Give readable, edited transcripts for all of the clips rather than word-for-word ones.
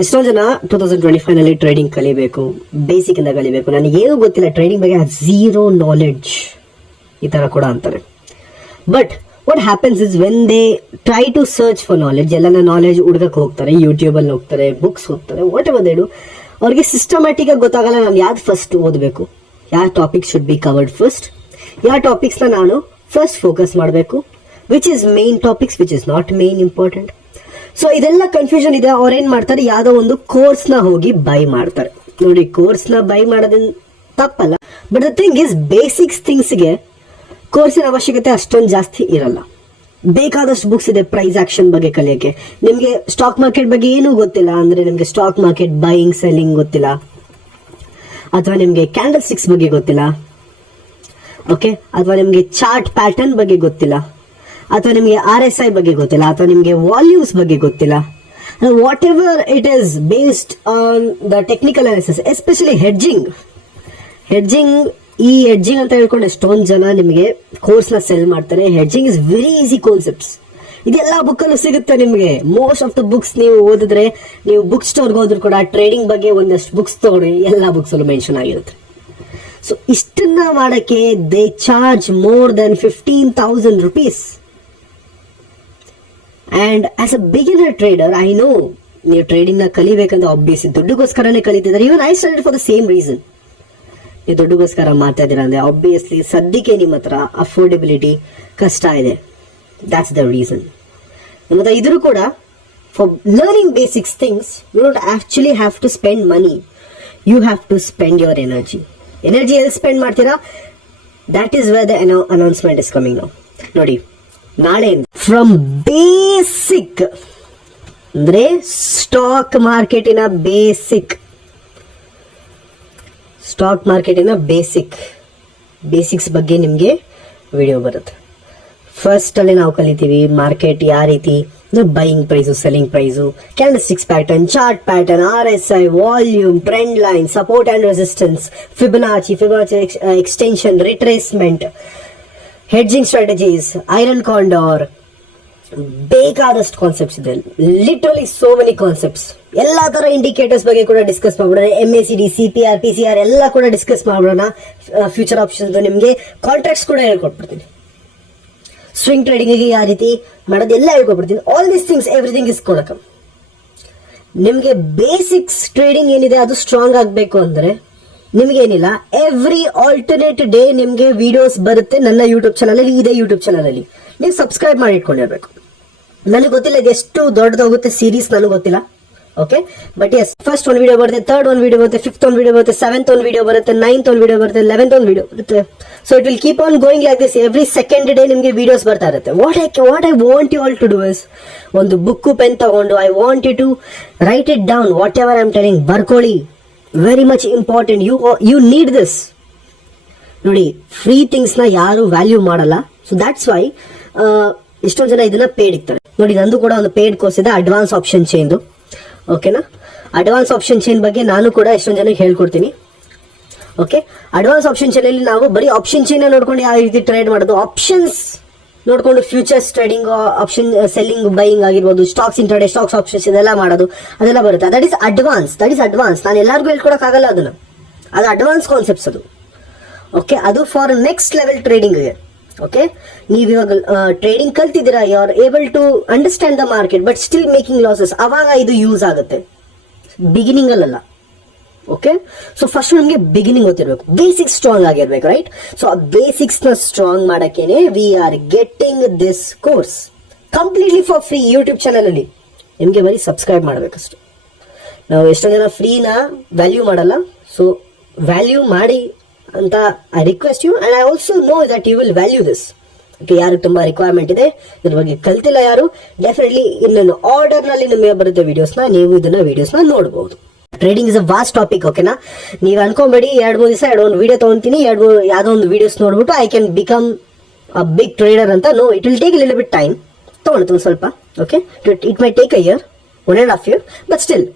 ಎಷ್ಟೊಂದು ಜನ 2025 ನಲ್ಲಿ ಟ್ರೇಡಿಂಗ್ ಕಲಿಬೇಕು, ಬೇಸಿಕ್ ಇಂದ ಕಲಿಬೇಕು, ನನಗೆ ಏನೂ ಗೊತ್ತಿಲ್ಲ ಟ್ರೇಡಿಂಗ್ ಬಗ್ಗೆ, ಝೀರೋ ನಾಲೆಡ್ಜ್ ಈ ತರ ಕೂಡ ಅಂತಾರೆ. But what happens is when they try to search for knowledge, ಎಲ್ಲ ನಾಲೆಡ್ಜ್ ಹುಡುಗಕ್ಕೆ ಹೋಗ್ತಾರೆ, ಯೂಟ್ಯೂಬ್ ಅಲ್ಲಿ ಹೋಗ್ತಾರೆ, ಬುಕ್ಸ್ ಹೋಗ್ತಾರೆ, ವಾಟ್ ಎವರ್ ದೇ ಡು, ಅವ್ರಿಗೆ ಸಿಸ್ಟಮ್ಯಾಟಿಕ್ ಆಗಿ ಗೊತ್ತಾಗಲ್ಲ ನಾನು ಯಾವ್ದು ಫಸ್ಟ್ ಓದಬೇಕು, ಯಾವ topic should be covered first, ಯಾವ ಟಾಪಿಕ್ಸ್ನ ನಾನು ಫಸ್ಟ್ ಫೋಕಸ್ ಮಾಡಬೇಕು, which is main topics, which is not main important. So ಇದೆಲ್ಲ ಕನ್ಫ್ಯೂಷನ್ ಇದೆ. ಅವ್ರೇನ್ ಮಾಡ್ತಾರೆ, ಯಾವುದೋ ಒಂದು ಕೋರ್ಸ್ನ ಹೋಗಿ ಬೈ ಮಾಡ್ತಾರೆ. ನೋಡಿ, ಕೋರ್ಸ್ನ ಬೈ ಮಾಡೋದನ್ನ ತಪ್ಪಲ್ಲ, but the thing is basics ಥಿಂಗ್ಸ್ಗೆ ಕೋರ್ಸಿನ ಅವಶ್ಯಕತೆ ಅಷ್ಟೊಂದು ಜಾಸ್ತಿ ಇರಲ್ಲ. ಬೇಕಾದಷ್ಟು ಬುಕ್ಸ್ ಇದೆ ಪ್ರೈಸ್ ಆಕ್ಷನ್ ಬಗ್ಗೆ ಕಲಿಯೋಕೆ. ನಿಮಗೆ ಸ್ಟಾಕ್ ಮಾರ್ಕೆಟ್ ಬಗ್ಗೆ ಏನೂ ಗೊತ್ತಿಲ್ಲ ಅಂದ್ರೆ, ನಿಮಗೆ ಸ್ಟಾಕ್ ಮಾರ್ಕೆಟ್ ಬೈಯಿಂಗ್ ಸೆಲ್ಲಿಂಗ್ ಗೊತ್ತಿಲ್ಲ, ಅಥವಾ ನಿಮಗೆ ಕ್ಯಾಂಡಲ್ ಸ್ಟಿಕ್ಸ್ ಬಗ್ಗೆ ಗೊತ್ತಿಲ್ಲ, ಓಕೆ, ಅಥವಾ ನಿಮಗೆ ಚಾರ್ಟ್ ಪ್ಯಾಟರ್ನ್ ಬಗ್ಗೆ ಗೊತ್ತಿಲ್ಲ, ಅಥವಾ ನಿಮಗೆ RSI ಬಗ್ಗೆ ಗೊತ್ತಿಲ್ಲ, ಅಥವಾ ನಿಮಗೆ ವಾಲ್ಯೂಮ್ಸ್ ಬಗ್ಗೆ ಗೊತ್ತಿಲ್ಲ, what ever it is based on the technical analysis, especially hedging ಈ ಹೆಡ್ಜಿಂಗ್ ಅಂತ ಹೇಳ್ಕೊಂಡು ಎಷ್ಟೊಂದು ಜನ ನಿಮಗೆ ಕೋರ್ಸ್ನ ಸೆಲ್ ಮಾಡ್ತಾರೆ. Hedging is very easy concepts. ಇದೆಲ್ಲ ಬುಕ್ಕಲ್ಲೂ ಸಿಗುತ್ತೆ ನಿಮಗೆ. ಮೋಸ್ಟ್ ಆಫ್ ದ ಬುಕ್ಸ್ ನೀವು ಓದಿದ್ರೆ, ನೀವು ಬುಕ್ ಸ್ಟೋರ್ಗೆ ಹೋದ್ರು ಕೂಡ ಟ್ರೇಡಿಂಗ್ ಬಗ್ಗೆ ಒಂದಷ್ಟು ಬುಕ್ಸ್ ತಗೊಳ್ಳಿ, ಎಲ್ಲ ಬುಕ್ಸ್ ಅಲ್ಲೂ ಮೆನ್ಷನ್ ಆಗಿರುತ್ತೆ. ಸೊ ಇಷ್ಟನ್ನ ಮಾಡಕ್ಕೆ they charge more than 15,000 rupees. And as a beginner trader, I know ನೀವು ಟ್ರೇಡಿಂಗ್ ನ ಕಲಿಬೇಕಂತ ಆಬ್ವಿಯಸ್ಲಿ ದುಡ್ಡುಗೋಸ್ಕರನೇ ಕಲಿತಿದ್ದಾರೆ. Even I started for the same reason. ನೀವು ದುಡ್ಡುಗೋಸ್ಕರ ಮಾಡ್ತಾ ಇದ್ದೀರಾ ಅಂದ್ರೆ ಆಬ್ವಿಯಸ್ಲಿ ಸದ್ಯಕ್ಕೆ ನಿಮ್ಮ ಹತ್ರ ಅಫೋರ್ಡೆಬಿಲಿಟಿ ಕಷ್ಟ ಇದೆ. That's the reason. ಮತ್ತೆ ಇದ್ರೂ ಕೂಡ for learning basics things you don't actually have to spend money, you have to spend your energy. Energy ಎಲ್ಲಿ ಸ್ಪೆಂಡ್ ಮಾಡ್ತೀರಾ, that is where the announcement is coming now. ನೋಡಿ, ನಾಳೆ from basic ಅಂದ್ರೆ stock ಮಾರ್ಕೆಟಿನ basics ಬಗ್ಗೆ ನಿಮಗೆ video ಬರುತ್ತೆ. First ಅಲ್ಲಿ ನಾವು ಕಲಿತೀವಿ ಮಾರ್ಕೆಟ್ ಯಾವ ರೀತಿ, buying price, selling price, candle sticks pattern, chart pattern, RSI, volume, trend line, support and resistance, Fibonacci extension, retracement, hedging strategies, iron condor, ಬೇಕಾದಷ್ಟು ಕಾನ್ಸೆಪ್ಟ್ಸ್ ಇದೆ. Literally so many concepts. ಎಲ್ಲಾ ತರ ಇಂಡಿಕೇಟರ್ಸ್ ಬಗ್ಗೆ ಕೂಡ ಡಿಸ್ಕಸ್ ಮಾಡೋಣ. MACD, CPR, PCR ಎಲ್ಲ ಕೂಡ discuss ಮಾಡೋಣ. ಫ್ಯೂಚರ್ ಆಪ್ಷನ್ಸ್, ನಿಮಗೆ ಕಾಂಟ್ರಾಕ್ಟ್ಸ್ ಕೂಡ ಹೇಳ್ಕೊಟ್ಬಿಡ್ತೀನಿ. ಸ್ವಿಂಗ್ ಟ್ರೇಡಿಂಗ್ ಯಾವ ರೀತಿ ಮಾಡೋದು ಎಲ್ಲ ಹೇಳ್ಕೊಟ್ಬಿಡ್ತೀನಿ. All these things, everything is ಕೊಡಕ. ನಿಮ್ಗೆ ಬೇಸಿಕ್ಸ್ ಟ್ರೇಡಿಂಗ್ ಏನಿದೆ ಅದು ಸ್ಟ್ರಾಂಗ್ ಆಗಬೇಕು ಅಂದ್ರೆ ನಿಮ್ಗೇನಿಲ್ಲ, ಎವ್ರಿ ಆಲ್ಟರ್ನೇಟ್ ಡೇ ನಿಮ್ಗೆ ವಿಡಿಯೋಸ್ ಬರುತ್ತೆ ನನ್ನ ಯೂಟ್ಯೂಬ್ ಚಾನಲ್ ಅಲ್ಲಿ. ಇದೇ ಯೂಟ್ಯೂಬ್ ಚಾನಲ್ ಅಲ್ಲಿ ನೀವು ಸಬ್ಸ್ಕ್ರೈಬ್ ಮಾಡಿ ಇಟ್ಕೊಂಡಿರ್ಬೇಕು. ನನಗೆ ಗೊತ್ತಿಲ್ಲ ಇದು ಎಷ್ಟು ದೊಡ್ಡದಾಗುತ್ತೆ ಸೀರೀಸ್, ನನಗೆ ಗೊತ್ತಿಲ್ಲ. ಓಕೆ, ಬಟ್ ಎಸ್, ಫಸ್ಟ್ ಒಂದು ವಿಡಿಯೋ ಬರುತ್ತೆ, ಥರ್ಡ್ ಒಂದು ವಿಡಿಯೋ ಬರುತ್ತೆ, ಫಿಫ್ತ್ ಒಂದು ವಿಡಿಯೋ ಬರುತ್ತೆ, ಸೆವೆಂತ್ ಒಂದು ವಿಡಿಯೋ ಬರುತ್ತೆ, ನೈನ್ತ್ ಒಂದು ವಿಡಿಯೋ ಬರುತ್ತೆ, 11th ಒಂದು ವಿಡಿಯೋ ಬರುತ್ತೆ. So it will keep on going like this. Every second day ನಿಮಗೆ ವಿಡಿಯೋಸ್ ಬರ್ತಾ ಇರುತ್ತೆ. What I want you all to do is, ಒಂದು ಬುಕ್ಕು ಪೆನ್ ತಗೊಂಡು I want you to write it down. Whatever I am telling ಬರ್ಕೊಳ್ಳಿ. Very much important. You need this. ನೋಡಿ, free things ನ ಯಾರು value ಮಾಡಲ್ಲ. So that's why ಎಷ್ಟೊಂದು ಜನ ಇದನ್ನ ಪೇಡ್ ಇರ್ತಾರೆ. ನೋಡಿ, ನಂದು ಕೂಡ ಒಂದು ಪೇಡ್ ಕೋರ್ಸ್ ಇದೆ, ಅಡ್ವಾನ್ಸ್ ಆಪ್ಷನ್ ಚೈನ್. ಓಕೆನಾ, ಅಡ್ವಾನ್ಸ್ ಆಪ್ಷನ್ ಚೈನ್ ಬಗ್ಗೆ ನಾನು ಕೂಡ ಎಷ್ಟೊಂದು ಜನಕ್ಕೆ ಹೇಳ್ಕೊಡ್ತೀನಿ. ಓಕೆ, ಅಡ್ವಾನ್ಸ್ ಆಪ್ಷನ್ ಚೈನ್ ಅಲ್ಲಿ ನಾವು ಬರೀ ಆಪ್ಷನ್ ಚೈನ್ ನೋಡ್ಕೊಂಡು ಯಾವ ರೀತಿ ಟ್ರೇಡ್ ಮಾಡೋದು, ಆಪ್ಷನ್ಸ್ ನೋಡ್ಕೊಂಡು futures trading, option selling, buying ಆಗಿರ್ಬೋದು, ಸ್ಟಾಕ್ಸ್ ಇಂಟ್ರಾಡೇ, ಸ್ಟಾಕ್ಸ್ ಆಪ್ಷನ್ಸ್ ಇದೆಲ್ಲ ಮಾಡೋದು, ಅದೆಲ್ಲ ಬರುತ್ತೆ. That is advance. ನಾನು ಎಲ್ಲರಿಗೂ ಹೇಳ್ಕೊಡಕ್ ಆಗಲ್ಲ ಅದನ್ನ. ಅದು ಅಡ್ವಾನ್ಸ್ ಕಾನ್ಸೆಪ್ಟ್ಸ್ ಅದು. ಓಕೆ, ಅದು for next level trading. Okay, ನೀವು ಇವಾಗ ಟ್ರೇಡಿಂಗ್ ಕಲ್ತಿದ್ದೀರಾ, you are able to understand the market but still making losses, ಅವಾಗ ಇದು ಯೂಸ್ ಆಗುತ್ತೆ. ಬಿಗಿನಿಂಗ್ ಅಲ್ಲ. ಓಕೆ, ಸೊ ಫಸ್ಟ್ ನಮಗೆ ಬಿಗಿನಿಂಗ್ ಗೊತ್ತಿರಬೇಕು, ಬೇಸಿಕ್ಸ್ ಸ್ಟ್ರಾಂಗ್ ಆಗಿರ್ಬೇಕು, ರೈಟ್? ಸೊ ಆ ಬೇಸಿಕ್ಸ್ ನ ಸ್ಟ್ರಾಂಗ್ ಮಾಡಕ್ಕೇನೆ we are getting this course completely for free YouTube channel ಅಲ್ಲಿ. ನಿಮಗೆ ಬರೀ ಸಬ್ಸ್ಕ್ರೈಬ್ ಮಾಡಬೇಕಷ್ಟು. ನಾವು ಎಷ್ಟೊಂದು ಜನ ಫ್ರೀನ ವ್ಯಾಲ್ಯೂ ಮಾಡಲ್ಲ. ಸೊ ವ್ಯಾಲ್ಯೂ ಮಾಡಿ ಅಂತ I request you, and I also know that you will value this. Okay, ಯಾರು ತುಂಬಾ ರಿಕ್ವೈರ್ಮೆಂಟ್ ಇದೆ, ಇದ್ರ ಬಗ್ಗೆ ಕಲ್ತಿಲ್ಲ ಯಾರು, ಡೆಫಿನೆಟ್ಲಿ ಇನ್ನೊಂದು ಆರ್ಡರ್ ನಲ್ಲಿ ನಿಮಗೆ ಬರುತ್ತೆ ವಿಡಿಯೋಸ್ನ, ನೀವು ಇದನ್ನ ವಿಡಿಯೋಸ್ನ ನೋಡಬಹುದು. Trading is a vast topic. ಓಕೆನಾ, ನೀವು ಅನ್ಕೊಂಬೇಡಿ 2-3 ದಿವಸ ಒಂದು ವಿಡಿಯೋ ತಗೊಂತೀನಿ, ಯಾವ್ದೋ ಒಂದು ವಿಡಿಯೋಸ್ ನೋಡ್ಬಿಟ್ಟು I can become a big trader ಅಂತ. No, it will take little bit time. ತಗೊಳ್ತು ಒಂದು ಸ್ವಲ್ಪ. Okay, it may take a year, 1.5 year, but still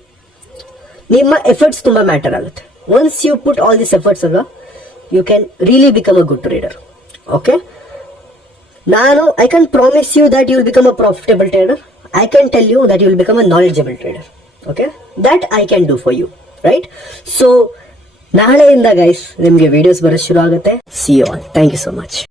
ನಿಮ್ಮ ಎಫರ್ಟ್ಸ್ ತುಂಬಾ ಮ್ಯಾಟರ್ ಆಗುತ್ತೆ. Once you put all this efforts ಅಲ್ವಾ, you can really become a good trader. Okay, I can promise you that you will become a profitable trader. I can tell you that you will become a knowledgeable trader. Okay, that I can do for you, right? So ನಾಳೆಯಿಂದ guys ನಿಮಗೆ videos ಬರೋದು ಶುರು ಆಗುತ್ತೆ. See you all, thank you so much.